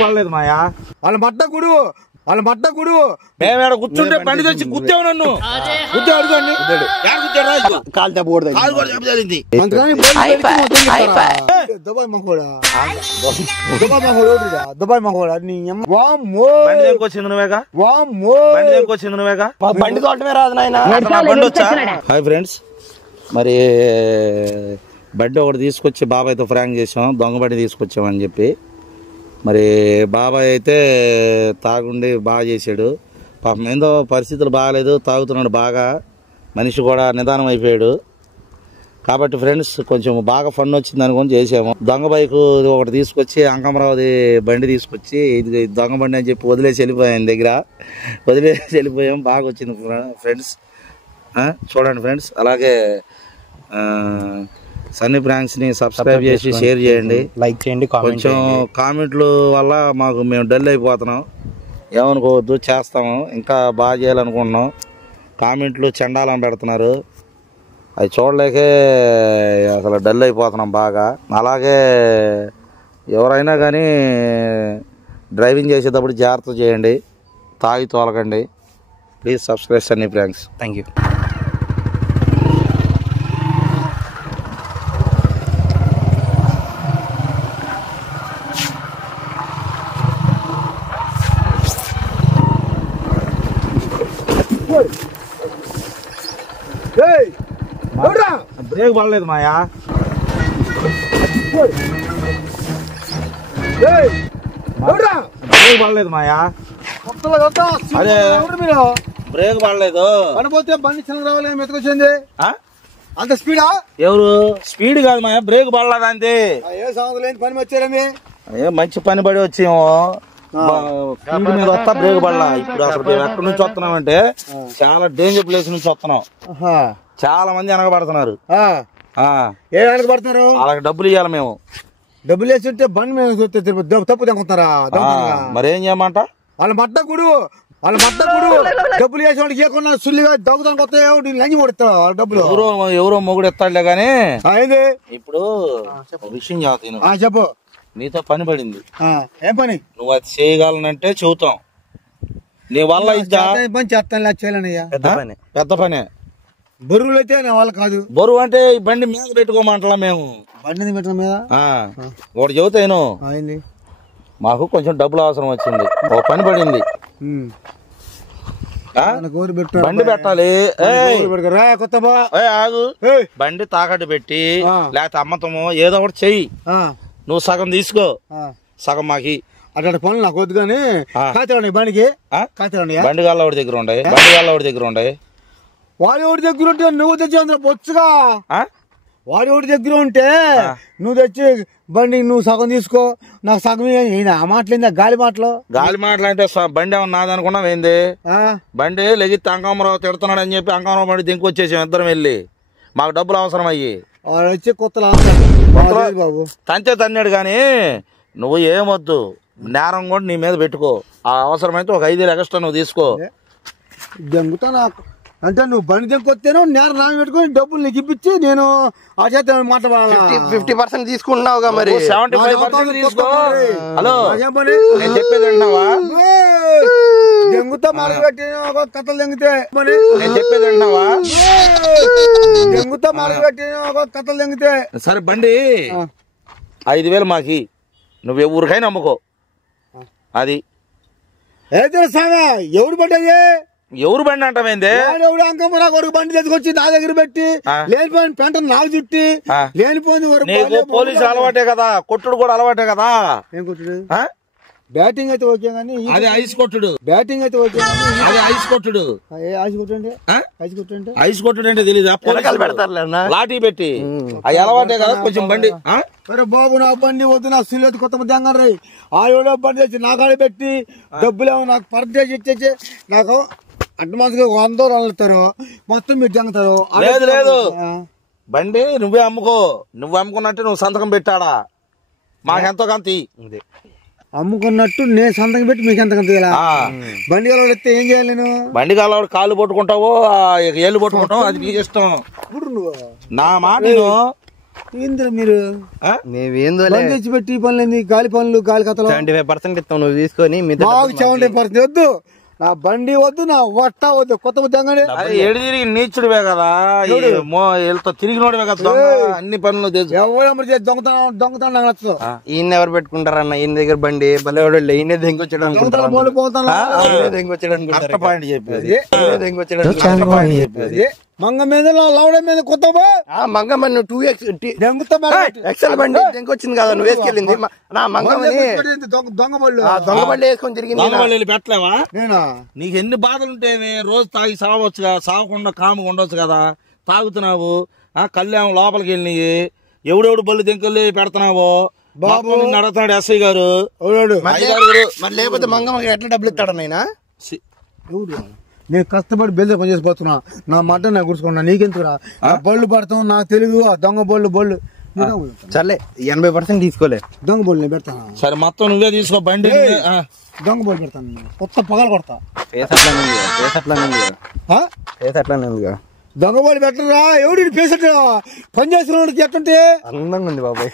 పడలేదు మాయా వాళ్ళ మట్ట గుడు మేము కూర్చుంటే బండి తెచ్చి గుద్దావు నన్ను అడుగుండి కాలు దుబాయ్ మహోడా బండి తోటమే రాదు నాయన. హాయ్ ఫ్రెండ్స్, మరి బండి ఒకటి తీసుకొచ్చి బాబాయ్తో ఫ్రాంక్ చేసాం, దొంగ బండి తీసుకొచ్చామని చెప్పి. మరి బాబాయ్ అయితే తాగుండి బాగా చేశాడు. పాపం ఏందో పరిస్థితులు బాగాలేదు, తాగుతున్నాడు బాగా, మనిషి కూడా నిదానం అయిపోయాడు. కాబట్టి ఫ్రెండ్స్ కొంచెం బాగా ఫన్ వచ్చింది అనుకొని చేసాము. దొంగ బైకు ఒకటి తీసుకొచ్చి అంకమరావతి బండి తీసుకొచ్చి ఇది దొంగ బండి అని చెప్పి వదిలేసి వెళ్ళిపోయాం, దగ్గర వదిలేసి వెళ్ళిపోయాం. బాగా వచ్చింది ఫ్రెండ్స్, చూడండి ఫ్రెండ్స్. అలాగే సన్నీ ప్రాంక్స్ని సబ్స్క్రైబ్ చేసి షేర్ చేయండి, లైక్ చేయండి. కొంచెం కామెంట్లు వల్ల మాకు మేము డల్ అయిపోతున్నాం, ఏమనుకోవద్దు, చేస్తాము, ఇంకా బాగా చేయాలనుకుంటున్నాం. కామెంట్లు చండాలం పెడుతున్నారు, అది చూడలేకే అసలు డల్ అయిపోతున్నాం బాగా. అలాగే ఎవరైనా కానీ డ్రైవింగ్ చేసేటప్పుడు జాగ్రత్త చేయండి, తాగి తోలకండి. Please subscribe Sunny pranks. Thank you. Break పడలేదు మాయా. బ్రేక్ పడలేదు మాయా. అదే బ్రేక్ పడలేదు, పడిపోతే బండి చిన్న రావాలి మెతుకొచ్చింది. అంత స్పీడా? ఎవరు స్పీడ్ కాదు మాయా, బ్రేక్ పడలేదు అంతే. ఏ సంగతి లేని పని వచ్చారని మంచి పని పడి వచ్చాము, స్పీడ్ మీద వస్తా బ్రేక్ పడలా. ఇప్పుడు అసలు మేము ఎక్కడి నుంచి వస్తున్నామంటే చాలా డేంజర్ ప్లేస్ నుంచి వస్తున్నాం. చాలా మంది వెనకబడుతున్నారు. ఏ వెనకబడుతున్నారు? వాళ్ళకి డబ్బులు ఇవ్వాలి మేము. డబ్బులు వేసి ఉంటే బండి మేము తప్పు తెంకుతారా? మరి ఏం చేయమంట? వాళ్ళ మట్ట గుడు డబ్బులు వేసి వాడికి ఏకున్నా సుల్లిగా దొంగతనం కొత్త లంచి పడుతావు డబ్బులు. ఎవరో మొగుడు ఎత్తాడులే గానీ. ఏంది ఇప్పుడు విషయం చెబుతాను. చెప్పు. నీతో పని పడింది. ఏం పని? నువ్వు అది చేయగలనంటే చెబుతాం. నీ వల్ల పని చేస్తాను, చేయలేనయ్యా. పెద్ద పనే. బరువులు అయితే నా వాళ్ళ కాదు. బరువు అంటే ఈ బండి మీద పెట్టుకోమంటలా మేము. బండి పెట్టడం మీద ఒకటి చెబుతాను. మాకు కొంచెం డబ్బులు అవసరం వచ్చింది, ఒక పని పడింది, బండి పెట్టాలి. ఆగు, బండి తాకట్టు పెట్టి లేకపోతే అమ్మతమో ఏదో ఒకటి చెయ్యి. నువ్వు సగం తీసుకో, సగం మాకి. అట్లాంటి పనులు నాకు వద్దు కానీ బండికి బండి గాళ్ళవాడి దగ్గర ఉండే వాడి ఎవరి దగ్గర ఉంటే నువ్వు తెచ్చి అందులో బొచ్చుగా. వాడి ఎవరి దగ్గర ఉంటే నువ్వు తెచ్చి బండి నువ్వు సగం తీసుకో, నాకు సగం. ఆ మాటలు గాలి మాటలు అంటే బండి ఏమన్నా నాదనుకున్నావు ఏంది? బండి లెగితే అంకమరావు తిడుతున్నాడు అని చెప్పి అంకమరావు బండి దింకొచ్చేసాం ఇద్దరం వెళ్ళి. మాకు డబ్బులు అవసరం అయ్యి వాడు వచ్చి కొత్తలో బాబు తంతే తన్నాడు. కానీ నువ్వు ఏమొద్దు, నేరం కూడా నీ మీద పెట్టుకో. ఆ అవసరమైతే ఒక 5 ఎక్స్ట్రా నువ్వు తీసుకో. దెంగుతా నాకు అంటే నువ్వు బండి దెంకొస్తేనో నేరం నామి పెట్టుకుని డబ్బులు నీకు ఇప్పించి నేను ఆ చేత మాట్లాడాలి. 50% తీసుకుంటున్నావుగా, మరి 75% తీసుకో. హలో, నేను చెప్పేది అంటున్నావా? దెంగుతా మార్గ పెట్టి కథలు దెంగితే నేను చెప్పేది అంటున్నావా? దెంగుతా మార్గ పెట్టి కథలు దెంగితే సరే బండి 5,000 మాకి, నువ్వు ఎవరికైనా అమ్ముకో. అది అయితే సాగా ఎవరు పడ్డాయే? ఎవరు బండి అంటావేందే? ఎవడు అంకమ్మరా కొడుకు బండి తెచ్చుకొచ్చి నా దగ్గర పెట్టి లేనిపోయిన పెంట నాలుగు చుట్టి లేనిపోయింది. పోలీసు అలవాటే కదా, కొట్టుడు కూడా అలవాటే కదా. ఏం కొట్టుడు? బ్యాటింగ్ అయితే ఓకే కానీ అది ఐస్ కొట్టుడు. బ్యాటింగ్ అయితే ఓకే కానీ అది ఐస్ కొట్టుడు. ఐస్ కొట్టుడు అంటే తెలీదా? లాఠీ పెట్టి అది అలవాటే కదా కొంచెం బండి. సరే బాబు, నా బండి వద్దు, నా సిల్లెత్తి కొత్త దంగన్ రై. ఆ ఎవడో బండి తెచ్చి నా కాడ పెట్టి డబ్బులేమో నాకు పర్సెంటేజ్ ఇచ్చేసి నాకు అడ్వాన్స్గా 100 ఇస్తారు, మొత్తం మీరు దంగుతారు. లేదు బండి నువ్వే అమ్ముకో. నువ్వు అమ్ముకున్నట్టు నువ్వు సంతకం పెట్టాడా, మాకెంతో కంతి. అమ్ముకున్నట్టు నేను సంతకం పెట్టి మీకు ఎంతకంత బండి కాలవాడు ఎత్తే ఏం చేయాలి? నేను బండి కాలవాడు కాళ్ళు పట్టుకుంటావో ఏళ్ళు పట్టుకుంటావు, అది నీకు ఇష్టం. నువ్వు నా మాట ఏంద్ర మీరు మేమేందో తెచ్చిపెట్టి ఈ పనులు గాలి పనులు గాలి కథలు 75% ఇస్తాం నువ్వు తీసుకొని మాకు 70% వద్దు నా బండి వద్దు నా వట్ట వద్దు కొత్త ముద్దంగానే ఎడు తిరిగి నీచుడివే కదా వీళ్ళతో తిరిగినోడివే కదా దొంగ అన్ని పనులు ఎవరు దొంగతనం నాకు నచ్చదు ఈయన ఎవరు పెట్టుకుంటారన్న ఈయన దగ్గర బండి భలేవాడు ఈయన దెంగొచ్చాడు మంగ మీద లౌడ మీద కొత్త మంగమ్మ నువ్వు 2X ఎక్సెల్ బండి దెంగొచ్చింది కదా నువ్వు వేసుకెళ్ళింది నా మంగమ్మని దొంగ బళ్ళు దొంగ బండి వేసుకొని తిరిగింది పెట్టలేవా నేనా నీకు ఎన్ని బాధలుంటేనే రోజు తాగి సావచ్చు కదా, సాగకుండా కాముగా ఉండొచ్చు కదా. తాగుతున్నావు, కళ్యాణం లోపలికి వెళ్ళినాయి, ఎవడెవడు బళ్ళు దెంకలు పెడుతున్నావు బాబు అడుగుతున్నాడు ఎస్ఐ గారు. మరి లేకపోతే మంగమ్మకి ఎట్లా డబ్బులు ఇస్తాడు నాయన? నేను కష్టపడి బెల్లి పని చేసిపోతున్నా, నా మడ్డ నాకు గుర్చుకున్నా, నీకెందుకురా బళ్ళు పడతాం నాకు తెలియదు. ఆ దొంగ బళ్ళు సర్లే 80% తీసుకోలే, దొంగ బళ్ళు నేను పెడతాను. సరే మొత్తం నువ్వే తీసుకో బండి. దొంగ బళ్ళు పెడతాను, కొత్త పగలు కొడతా. దొంగ బళ్ళు పెట్టరా ఎవడి పేసెట్ పని చేసిన ఎట్టుంటే అందంగా ఉంది బాబాయ్.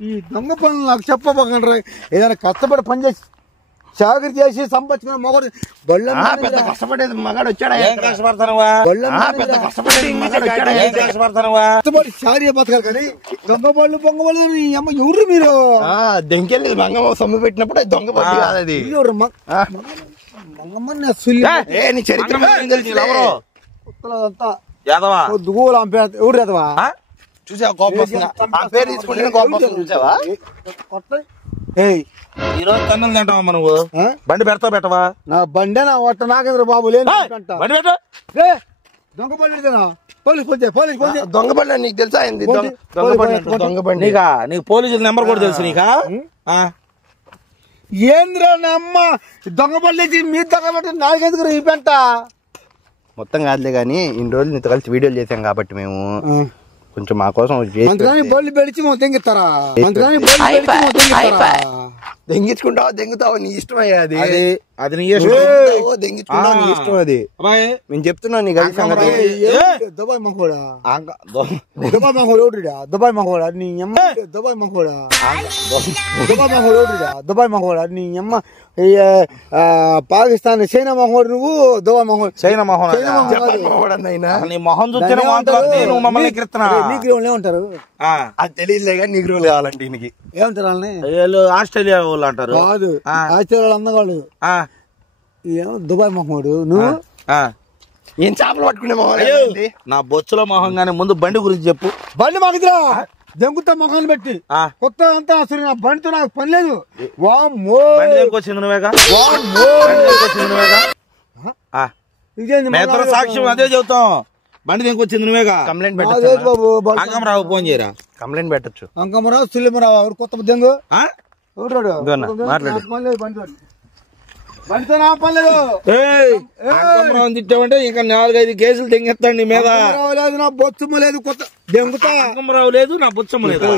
ఈ దొంగ పనులు నాకు చెప్పబోకండి. ఏదైనా కష్టపడి పని చేసి చాకరీ చేసి సంపాదించిన మొగడు కష్టపడేది మగాడు వచ్చాడా? కష్టపడి చారీ బతకాలి కానీ దొంగ బళ్ళు పొంగ బళ్ళు అమ్మ ఎవరు మీరు? దెంకెళ్ళి మంగమ్మ సొమ్ము పెట్టినప్పుడు దొంగ బళ్ళు కాదు అది. ఎవరు ఎదవా చూసా కోపం వస్తుంది. ఆ పేరు తీసుకుంటే కోపం వస్తుంది చూసావా? ఈ రోజు కన్నులు తింటావా నువ్వు? బండి పెడతావు పెట్టవా? నా బండే నా ఒట్ట నాగేంద్ర బాబు లేదు బండి పెట్టు. దొంగ బళ్ళు పోలీస్ దొంగ బండి నీకు తెలుసా? దొంగ బండి నీకు పోలీసుల నెంబర్ కూడా తెలుసు నీకా? ఏంద్రా అమ్మ దొంగ బళ్ళు మీ దొంగ బట్టి నాలుగెందుకు ఈ పెంట మొత్తం కాదులే గానీ ఇన్ని రోజులు నీతో కలిసి వీడియోలు చేసాం కాబట్టి మేము కొంచెం మా కోసం బళ్ళు పెడిచి తెంగిస్తారా? దెంగించుకుంటావా దెంగుతావా నీ ఇష్టం అయ్యా. అది అది నీ దెంగించుకుంటావు నీ ఇష్టం. అది నేను చెప్తున్నా నీకు అది సంగతి. దుబాయ్ మహోడా దుబాయ్ మహోడా దుబాయ్ మహోడా నీ అమ్మ దుబాయ్ మహోడా దుబాయ్ మహోడా నీ అమ్మ పాకిస్తాన్ చైనా మహోడు నువ్వు దుబాయ్ మహోడు చైనా మహోడు నీ మొహం చూస్తే నువ్వు మమ్మల్ని నీగ్రోలు ఏమంటారు? అది తెలియదులే కానీ నీగ్రోలు కావాలంటే దీనికి ఏమంటారు వాళ్ళని? ఆస్ట్రేలియా వాళ్ళు అంటారు. కాదు ఆస్ట్రేలియా అందగాళ్ళు ఏమో దుబాయ్ మహోడు నువ్వు ఏం చేపలు పట్టుకునే మొహం. నా బొచ్చులో మొహం గానీ ముందు బండి గురించి చెప్పు. బండి మాకు దెంగుతా మొహాన్ని పెట్టి కొత్త అంతా అసలు నా బండితో నాకు పని లేదు. సాక్ష్యం అదే చెబుతాం. బండి దేనికొచ్చింది నువ్వేగా. కంప్లైంట్ పెట్టచ్చు అంకమరావు ఫోన్ చేయరా. కంప్లైంట్ పెట్టచ్చు. అంకమరావు సుల్లిమరావు ఎవరు కొత్త దెంగు తిట్టామంటే ఇంకా 4-5 కేసులు తెంగేస్తాడు నీ మీద. లేదు నా బొచ్చమ్మ లేదు కొత్త దెంగుతా. అంకమరావు లేదు నా బొచ్చమ్మ లేదు.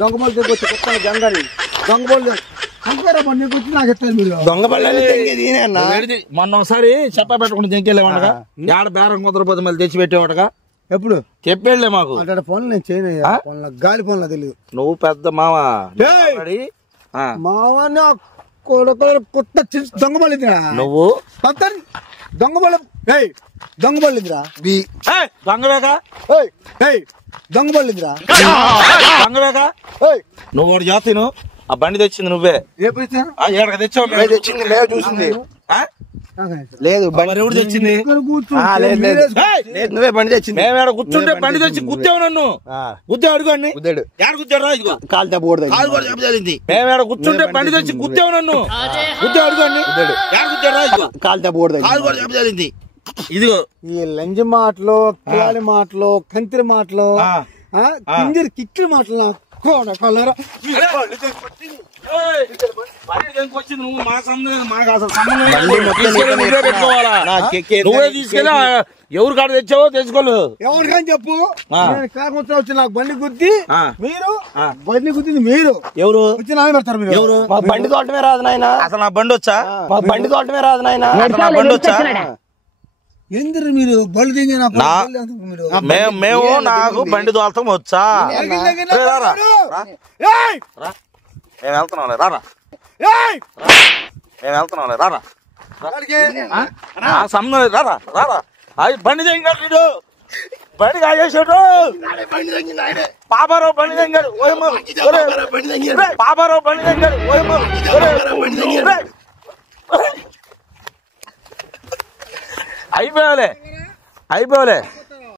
దొంగబళ్ళు తెగొచ్చి కొత్త జంగాలి దొంగబళ్ళు నాకు ఎత్తారు మీరు. దొంగ మొన్న ఒకసారి చెప్పా పెట్టకుండా తెంకెళ్ళేవాడగా. ఏడ బేరం కుదరపోతే మళ్ళీ తెచ్చి పెట్టేవాడగా. ఎప్పుడు చెప్పేళ్ళే మాకు అట్లాంటి పనులు నేను చేయనయ్యా. గాలి పనులు తెలియదు. నువ్వు పెద్ద మావా మావాన్ని కొత్త దొంగబళ్ళిందిరా నువ్వు దొంగబళ్ళ దొంగబళ్ళిందిరా దొంగవేగా దొంగబళ్ళిందిరా దొంగవేగా నువ్వు ఒకటి చేస్తాను. ఆ బండి తెచ్చింది నువ్వే. ఏడక తెచ్చావు తెచ్చింది లేదు చూసింది లేదు ఎవరు తెచ్చింది? నువ్వే బండి తెచ్చింది. మేము కూర్చుంటే బండి తెచ్చి గుద్దావు నన్ను. గుద్దావు అడుగుండి ఏడ గుద్దాడు రా. ఇదిగో కాలు తప్పకూడదు. మేము కూర్చుంటే బండి తెచ్చి గుద్దావు నన్ను. గుద్దావు అడుగుండి ఏడ గుద్దాడు రా. ఇదిగో కాలు తప్పకూడదు. కాలు కూడా దెబ్బతలింది. ఇదిగో ఈ లంజ మాటలు పిల్లాడి మాటలు కంతిరి మాటలు కింజరి కిక్కిరి మాటలు నువ్వే తీసుకెళ్ళి ఎవరు కాడ తెచ్చావో తెచ్చుకోలేదు. ఎవరికని చెప్పు. కాకుండా వచ్చి నాకు బండి గుద్ది మీరు బండి గుద్దింది మీరు ఎవరు వచ్చి నాన్న పెడతారు మీరు. ఎవరు? మా బండి తోటమే రాదు నాయన. అసలు నా బండి వచ్చా? మా బండి తోటమే రాదు నాయన. నా బండి వచ్చా? ఎందుకు మీరు బళ్ళు దిగి మేము నాకు బండి దోలతం వచ్చా మేము వెళ్తున్నాంలే రారా మేము వెళ్తున్నాంలే రారా సంబంధం రారా రారా అది బండి తెంగాడు బండి కాజేసాడు పాపారావు బండి తెంగాడు పాపారావు బండి తెంగాడు అయిపోయాలే